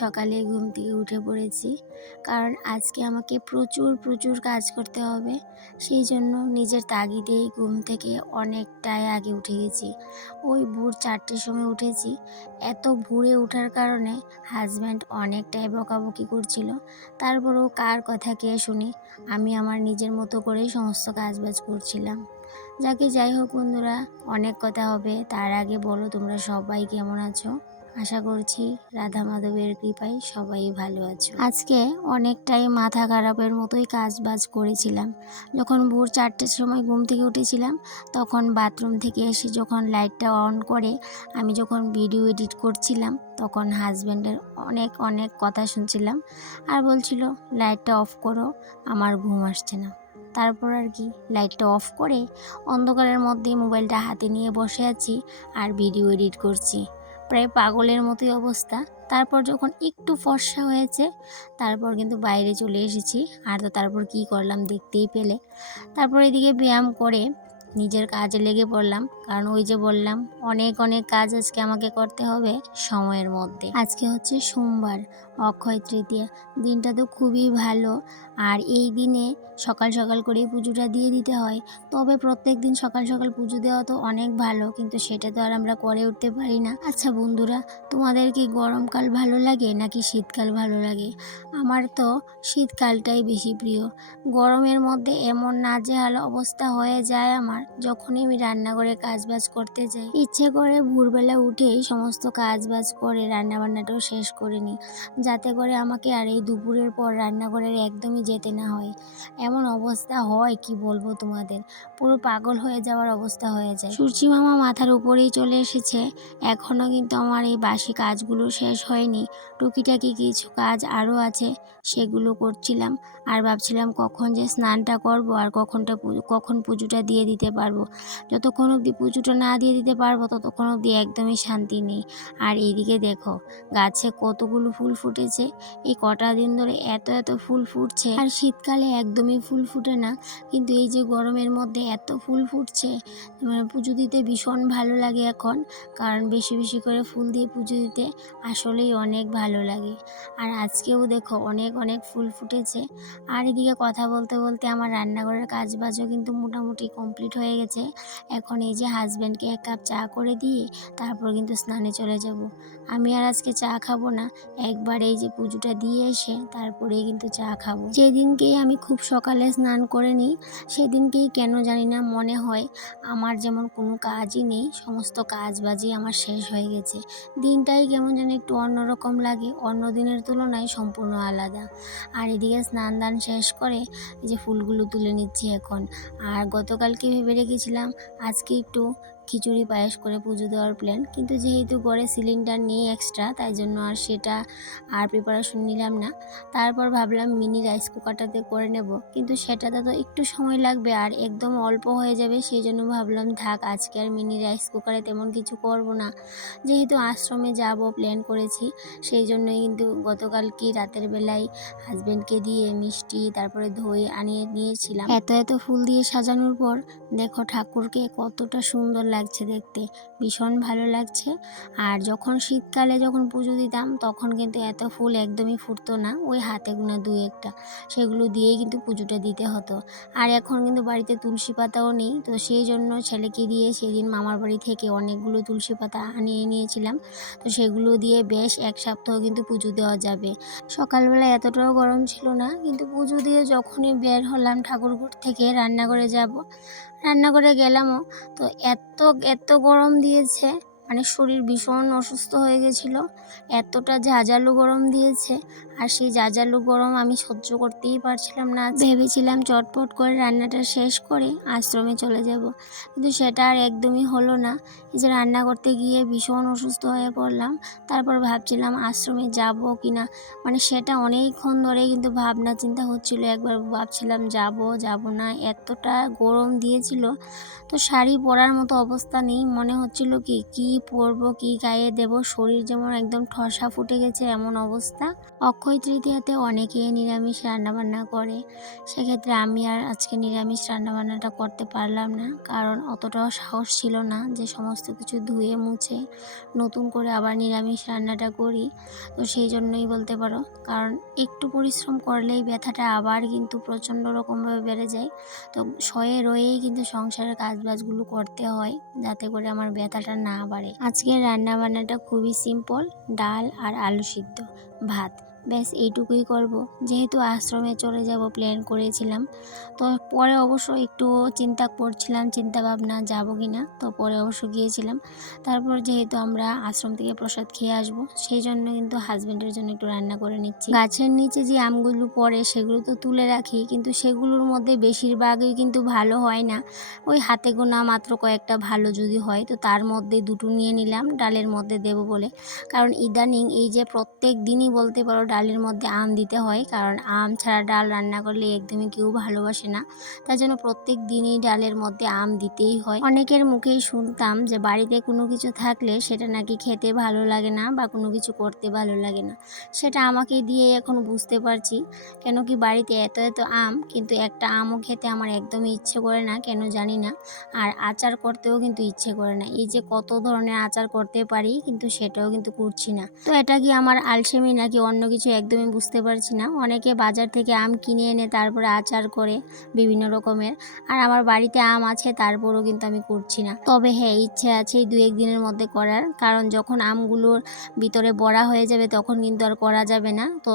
সকালে ঘুম থেকে উঠে পড়েছি, কারণ আজকে আমাকে প্রচুর প্রচুর কাজ করতে হবে। সেই জন্য নিজের তাগিদেই ঘুম থেকে অনেকটাই আগে উঠে গেছি। ওই ভোর 4টের সময় উঠেছি। এত ভোরে ওঠার কারণে হাজব্যান্ড অনেকটাই বকাবকি করছিল। তারপরেও কার কথা কে শুনি, আমি আমার নিজের মতো করেই সমস্ত কাজবাজ করছিলাম। যাই হোক বন্ধুরা, অনেক কথা হবে। তার আগে বলো তোমরা সবাই কেমন আছো? আশা করছি রাধা মাধবের কৃপায় সবাই ভালো আছো। আজকে অনেকটাই মাথা খারাপের মতোই কাজ বাজ করেছিলাম। যখন ভোর 4টের সময় ঘুম থেকে উঠেছিলাম, তখন বাথরুম থেকে এসে যখন লাইটটা অন করে আমি যখন ভিডিও এডিট করছিলাম, তখন হাজব্যান্ডের অনেক অনেক কথা শুনছিলাম আর বলছিল লাইটটা অফ করো, আমার ঘুম আসছে না। তারপর আর কি লাইটটা অফ করে অন্ধকারের মধ্যেই মোবাইলটা হাতে নিয়ে বসে আছি আর ভিডিও এডিট করছি। প্রায় পাগলের মতোই অবস্থা। তারপর যখন একটু ফর্সা হয়েছে, তারপর কিন্তু বাইরে চলে এসেছি। আর তো তারপর কি করলাম দেখতেই পেলে। তারপর এদিকে ব্যায়াম করে নিজের কাজে লেগে পড়লাম, কারণ ওই যে বললাম অনেক অনেক কাজ আজকে আমাকে করতে হবে সময়ের মধ্যে। আজকে হচ্ছে সোমবার, অক্ষয় তৃতীয়া। দিনটা তো খুবই ভালো। আর এই দিনে সকাল সকাল করেই পুজোটা দিয়ে দিতে হয়। তবে প্রত্যেক দিন সকাল সকাল পুজো দেওয়া তো অনেক ভালো, কিন্তু সেটা তো আর আমরা করে উঠতে পারি না। আচ্ছা বন্ধুরা, তোমাদের কি গরমকাল ভালো লাগে নাকি শীতকাল ভালো লাগে? আমার তো শীতকালটাই বেশি প্রিয়। গরমের মধ্যে এমন নাজেহাল অবস্থা হয়ে যায় আমার, যখনই আমি রান্নাঘরে কাজবাজ করতে যাই। ইচ্ছে করে ভোরবেলা উঠেই সমস্ত কাজবাজ করে রান্নাবান্নাটাও শেষ করে নিই, যাতে করে আমাকে আর এই দুপুরের পর রান্নাঘরের একদমই যেতে না হয়। এমন অবস্থা হয় কি বলবো তোমাদের, পুরো পাগল হয়ে যাওয়ার অবস্থা হয়ে যায়। সূর্যি মামা মাথার উপরেই চলে এসেছে। এখনও কিন্তু আমার এই বাসি কাজগুলো শেষ হয়নি। টুকিটাকি কিছু কাজ আরও আছে, সেগুলো করছিলাম। আর ভাবছিলাম কখন যে স্নানটা করব আর কখন পুজোটা দিয়ে দিতে পারবো। যতক্ষণ অবধি পুজোটা না দিয়ে দিতে পারবো, ততক্ষণ অবধি একদমই শান্তি নেই। আর এইদিকে দেখো, গাছে কতগুলো ফুল ফুটেছে। এই কটা দিন ধরে এত এত ফুল ফুটছে, আর শীতকালে একদমই ফুল ফুটে না, কিন্তু এই যে গরমের মধ্যে এত ফুল ফুটছে, পুজো দিতে ভীষণ ভালো লাগে এখন। কারণ বেশি বেশি করে ফুল দিয়ে পুজো দিতে আসলেই অনেক ভালো লাগে। আর আজকেও দেখো অনেক অনেক ফুল ফুটেছে। আর এদিকে কথা বলতে বলতে আমার রান্নাঘরের কাজ বাজও কিন্তু মোটামুটি কমপ্লিট হয়ে গেছে। এখন এই যে হাজব্যান্ডকে 1 কাপ চা করে দিয়ে তারপর কিন্তু স্নানে চলে যাব। আমি আর আজকে চা খাবো না, একবার এই যে পুজোটা দিয়ে এসে তারপরেই কিন্তু চা খাবো। যেদিনকেই আমি খুব সকালে স্নান করে নিই, সেদিনকেই কেন জানি না মনে হয় আমার যেমন কোনো কাজই নেই, সমস্ত কাজবাজই আমার শেষ হয়ে গেছে। দিনটাই কেমন যেন একটু অন্যরকম লাগে, অন্য দিনের তুলনায় সম্পূর্ণ আলাদা। আর এদিকে স্নান দান শেষ করে এই যে ফুলগুলো তুলে নিচ্ছি এখন। আর গতকালকে ভেবে রেখেছিলাম আজকে একটু খিচুড়ি পায়েস করে পুজো দেওয়ার প্ল্যান, কিন্তু যেহেতু ঘরে সিলিন্ডার নেই এক্সট্রা, তাই জন্য আর সেটা আর প্রিপারেশন নিলাম না। তারপর ভাবলাম মিনি রাইস কুকারটাতে করে নেব, কিন্তু সেটাতে তো একটু সময় লাগবে আর একদম অল্প হয়ে যাবে। সেই জন্য ভাবলাম থাক, আজকে আর মিনি রাইস কুকারে তেমন কিছু করব না। যেহেতু আশ্রমে যাব প্ল্যান করেছি, সেই জন্যই কিন্তু গতকালকে রাতের বেলায় হাজব্যান্ডকে দিয়ে মিষ্টি তারপরে দই আনিয়ে নিয়েছিলাম। এত এত ফুল দিয়ে সাজানোর পর দেখো ঠাকুরকে কতটা সুন্দর লাগছে দেখতে, ভীষণ ভালো লাগছে। আর যখন শীতকালে যখন পুজো দিতাম, তখন কিন্তু এত ফুল একদমই ফুটতো না, ওই হাতে গোনা 2-1টা, সেগুলো দিয়েই কিন্তু পুজোটা দিতে হতো। আর এখন কিন্তু বাড়িতে তুলসী পাতাও নেই, তো সেই জন্য ছেলেকে দিয়ে সেদিন মামার বাড়ি থেকে অনেকগুলো তুলসী পাতা আনিয়ে নিয়েছিলাম। তো সেগুলো দিয়ে বেশ 1 সপ্তাহ কিন্তু পুজো দেওয়া যাবে। সকালবেলা এতটাও গরম ছিল না, কিন্তু পুজো দিয়ে যখনই বের হলাম ঠাকুরঘর থেকে রান্নাঘরে যাব, রান্নাঘরে গেলামও, তো এত এত গরম দিয়েছে, মানে শরীর ভীষণ অসুস্থ হয়ে গেছিলো। এতটা ঝাঁঝালো গরম দিয়েছে, আর সেই ঝাঁঝালো গরম আমি সহ্য করতেই পারছিলাম না। ভেবেছিলাম চটপট করে রান্নাটা শেষ করে আশ্রমে চলে যাব, কিন্তু সেটা আর একদমই হলো না। এই যে রান্না করতে গিয়ে ভীষণ অসুস্থ হয়ে পড়লাম। তারপর ভাবছিলাম আশ্রমে যাব কি না, মানে সেটা অনেকক্ষণ ধরেই কিন্তু ভাবনা চিন্তা হচ্ছিল। একবার ভাবছিলাম যাব না, এতটা গরম দিয়েছিল। তো শাড়ি পরার মতো অবস্থা নেই, মনে হচ্ছিল কি পরবো, কি গায়ে দেবো, শরীর যেমন একদম ঠসা ফুটে গেছে এমন অবস্থা। অক্ষয় তৃতীয়াতে অনেকেই নিরামিষ রান্নাবান্না করে, সেক্ষেত্রে আমি আর আজকে নিরামিষ রান্নাবান্নাটা করতে পারলাম না, কারণ অতটাও সাহস ছিল না যে সমস্ত কিছু ধুয়ে মুছে নতুন করে আবার নিরামিষ রান্নাটা করি। তো সেই জন্যই বলতে পারো, কারণ একটু পরিশ্রম করলেই ব্যথাটা আবার কিন্তু প্রচণ্ড রকমভাবে বেড়ে যায়। তো শয়ে রয়েই কিন্তু সংসারের কাজবাজগুলো করতে হয়, যাতে করে আমার ব্যথাটা না বাড়ে। আজকের রান্নাবান্নাটা খুবই সিম্পল, ডাল আর আলু সিদ্ধ, ভাত, ব্যাস এইটুকুই করব। যেহেতু আশ্রমে চলে যাব প্ল্যান করেছিলাম, তো পরে অবশ্য একটু চিন্তা করছিলাম, চিন্তা ভাবনা যাবো কি না, তো পরে অবশ্য গিয়েছিলাম। তারপর যেহেতু আমরা আশ্রম থেকে প্রসাদ খেয়ে আসবো, সেই জন্য কিন্তু হাজব্যান্ডের জন্য একটু রান্না করে নিচ্ছি। গাছের নিচে যে আমগুলো পড়ে সেগুলো তো তুলে রাখি, কিন্তু সেগুলোর মধ্যে বেশিরভাগই কিন্তু ভালো হয় না। ওই হাতে গোনা মাত্র কয়েকটা ভালো যদি হয়, তো তার মধ্যে দুটো নিয়ে নিলাম ডালের মধ্যে দেবো বলে। কারণ ইদানিং এই যে প্রত্যেক দিনই বলতে পারো ডালের মধ্যে আম দিতে হয়, কারণ আম ছাড়া ডাল রান্না করলে একদমই কেউ ভালোবাসে না, তাই জন্য প্রত্যেক দিনই ডালের মধ্যে আম দিতেই হয়। অনেকের মুখেই শুনতাম যে বাড়িতে কোনো কিছু থাকলে সেটা নাকি খেতে ভালো লাগে না বা কোনো কিছু করতে ভালো লাগে না। সেটা আমাকে দিয়ে এখন বুঝতে পারছি, কেন কি বাড়িতে এত এত আম, কিন্তু একটা আমও খেতে আমার একদমই ইচ্ছে করে না, কেন জানি না। আর আচার করতেও কিন্তু ইচ্ছে করে না, এই যে কত ধরনের আচার করতে পারি, কিন্তু সেটাও কিন্তু করছি না। তো এটা কি আমার আলসেমি নাকি অন্য কিছু একদমই বুঝতে পারছি না। অনেকে বাজার থেকে আম কিনে এনে তারপরে আচার করে বিভিন্ন রকমের, আর আমার বাড়িতে আম আছে তারপরও কিন্তু আমি করছি না। তবে হ্যাঁ, ইচ্ছে আছে এই 2-1 দিনের মধ্যে করার, কারণ যখন আমগুলোর ভিতরে বড়া হয়ে যাবে তখন কিন্তু আর করা যাবে না। তো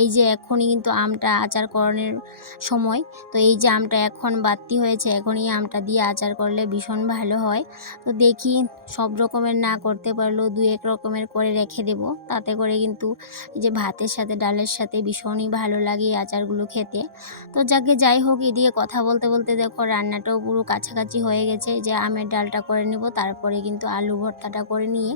এই যে এখনই কিন্তু আমটা আচার করানোর সময়, তো এই যে আমটা এখন বাড়তি হয়েছে, এখনই আমটা দিয়ে আচার করলে ভীষণ ভালো হয়। তো দেখি সব রকমের না করতে পারলেও 2-1 রকমের করে রেখে দেব, তাতে করে কিন্তু এই যে ভাতের সাথে ডালের সাথে ভীষণই ভালো লাগে এই আচারগুলো খেতে। তো যাই হোক, এদিকে কথা বলতে বলতে দেখো রান্নাটাও পুরো কাছাকাছি হয়ে গেছে। যে আমের ডালটা করে নেব, তারপরে কিন্তু আলু ভর্তাটা করে নিয়ে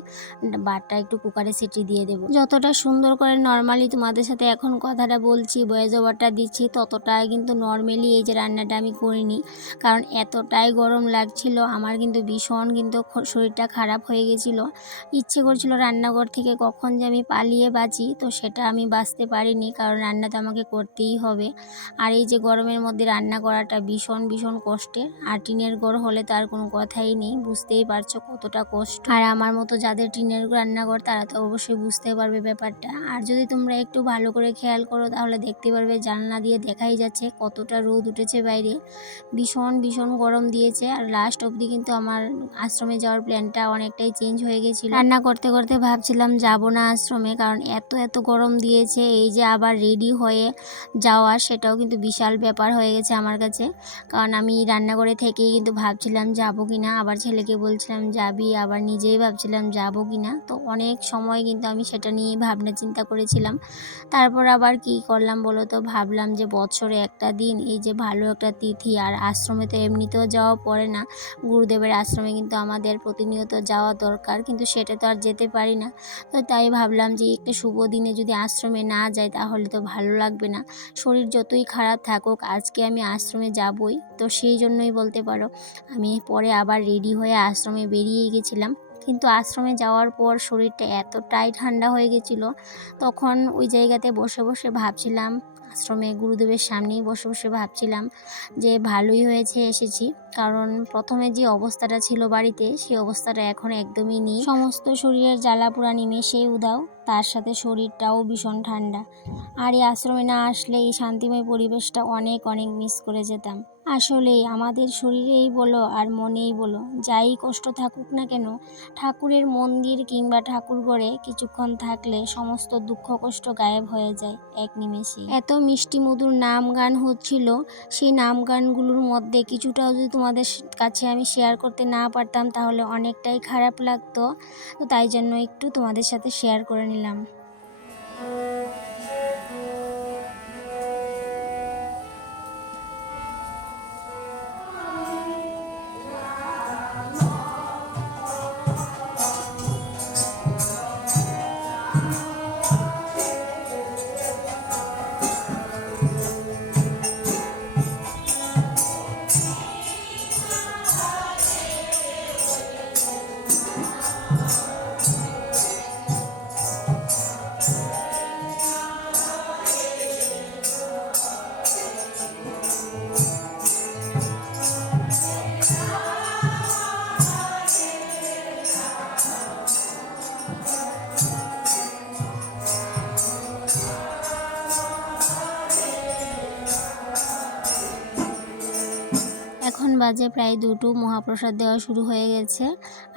ভাতটা একটু কুকারে সিটি দিয়ে দেবো। যতটা সুন্দর করে নর্মালি তোমাদের সাথে এখন কথাটা বলছি, ভয়েস ওভারটা দিচ্ছি, ততটাই কিন্তু নর্মালি এই যে রান্নাটা আমি করিনি, কারণ এতটাই গরম লাগছিল আমার, কিন্তু ভীষণ কিন্তু শরীরটা খারাপ হয়ে গেছিলো। ইচ্ছে করছিল রান্নাঘর থেকে কখন যে আমি পালিয়ে বাঁচি, তো সেটা আমি বাঁচতে পারিনি, কারণ রান্না তো আমাকে করতেই হবে। আর এই যে গরমের মধ্যে রান্না করাটা ভীষণ ভীষণ কষ্টের, আর টিনের ঘর হলে তো আর কোনো কথাই নেই, বুঝতেই পারছো কতটা কষ্ট। আর আমার মতো যাদের টিনের রান্নাঘর তারা তো অবশ্যই বুঝতে পারবে ব্যাপারটা। আর যদি তোমরা একটু ভালো করে খেয়াল করো তাহলে দেখতে পারবে জানলা দিয়ে দেখাই যাচ্ছে কতটা রোদ উঠেছে বাইরে, ভীষণ ভীষণ গরম দিয়েছে। আর লাস্ট অবধি কিন্তু আমার আশ্রমে যাওয়ার প্ল্যানটা অনেকটাই চেঞ্জ হয়ে গেছিলো। রান্না করতে করতে ভাবছিলাম যাব না আশ্রমে, কারণ এত এত গরম দিয়েছে, এই যে আবার রেডি হয়ে যাওয়া সেটাও কিন্তু বিশাল ব্যাপার হয়ে গেছে আমার কাছে। কারণ আমি রান্নাঘরে থেকেই কিন্তু ভাবছিলাম যাব কি না, আবার ছেলেকে বলছিলাম যাবি, আবার নিজেই ভাবছিলাম যাব কি না। তো অনেক সময় কিন্তু আমি সেটা নিয়ে ভাবনা চিন্তা করেছিলাম। তারপর আবার কি করলাম বলো তো, ভাবলাম যে বছরে একটা দিন, এই যে ভালো একটা তিথি, আর আশ্রমে তো এমনিতেও যাওয়া পড়ে না, গুরুদেবের আশ্রমে কিন্তু আমাদের প্রতিনিয়ত যাওয়া দরকার, কিন্তু সেটা তো আর যেতে পারি না। তো তাই ভাবলাম যে একটা শুভ দিনে যদি আশ্রমে না যাই তাহলে তো ভালো লাগবে না, শরীর যতই খারাপ থাকুক আজকে আমি আশ্রমে যাবই। তো সেই জন্যই বলতে পারো আমি পরে আবার রেডি হয়ে আশ্রমে বেরিয়ে গেছিলাম। কিন্তু আশ্রমে যাওয়ার পর শরীরটা এতটাই ঠান্ডা হয়ে গেছিলো, তখন ওই জায়গাতে বসে বসে ভাবছিলাম, আশ্রমে গুরুদেবের সামনেই বসে বসে ভাবছিলাম যে ভালোই হয়েছে এসেছি, কারণ প্রথমে যে অবস্থাটা ছিল বাড়িতে সেই অবস্থাটা এখন একদমই নেই। সমস্ত শরীরের জ্বালা পোড়া নিমেষেই উধাও, তার সাথে শরীরটাও ভীষণ ঠান্ডা। আর এই আশ্রমে না আসলে এই শান্তিময় পরিবেশটা অনেক অনেক মিস করে যেতাম। আসলেই আমাদের শরীরেই বলো আর মনেই বলো, যাই কষ্ট থাকুক না কেন, ঠাকুরের মন্দির কিংবা ঠাকুরঘরে কিছুক্ষণ থাকলে সমস্ত দুঃখ কষ্ট গায়েব হয়ে যায় এক নিমেষে। এত মিষ্টি মধুর নাম গান হচ্ছিল, সেই নাম গানগুলোর মধ্যে কিছুটাও যদি তোমাদের কাছে আমি শেয়ার করতে না পারতাম তাহলে অনেকটাই খারাপ লাগতো। তো তাই জন্য একটু তোমাদের সাথে শেয়ার করে নিলাম। বাজে প্রায় 2টো, মহাপ্রসাদ দেওয়া শুরু হয়ে গেছে।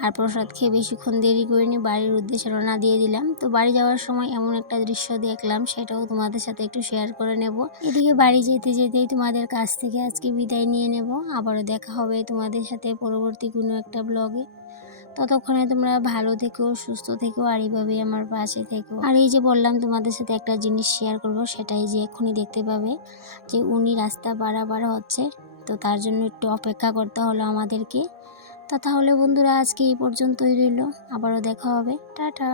আর প্রসাদ খেয়ে বেশিক্ষণ দেরি করিনি, বাড়ির উদ্দেশ্যে রওনা দিয়ে দিলাম। তো বাড়ি যাওয়ার সময় এমন একটা দৃশ্য দেখলাম, সেটাও তোমাদের সাথে একটু শেয়ার করে নেব। এদিকে বাড়ি যেতে যেতেই তোমাদের কাছ থেকে আজকে বিদায় নিয়ে নেব। আবারও দেখা হবে তোমাদের সাথে পরবর্তী কোনো একটা ব্লগে। ততক্ষণে তোমরা ভালো থেকো, সুস্থ থেকো, আর এইভাবেই আমার পাশে থেকো। আর এই যে বললাম তোমাদের সাথে একটা জিনিস শেয়ার করব, সেটাই যে এক্ষুনি দেখতে পাবে যে উনি রাস্তা পারাপার হচ্ছে। তো তার জন্য একটু অপেক্ষা করতে হলো আমাদেরকে। তা তাহলে বন্ধুরা, আজকে এই পর্যন্তই রইল। আবারও দেখা হবে। টাটা।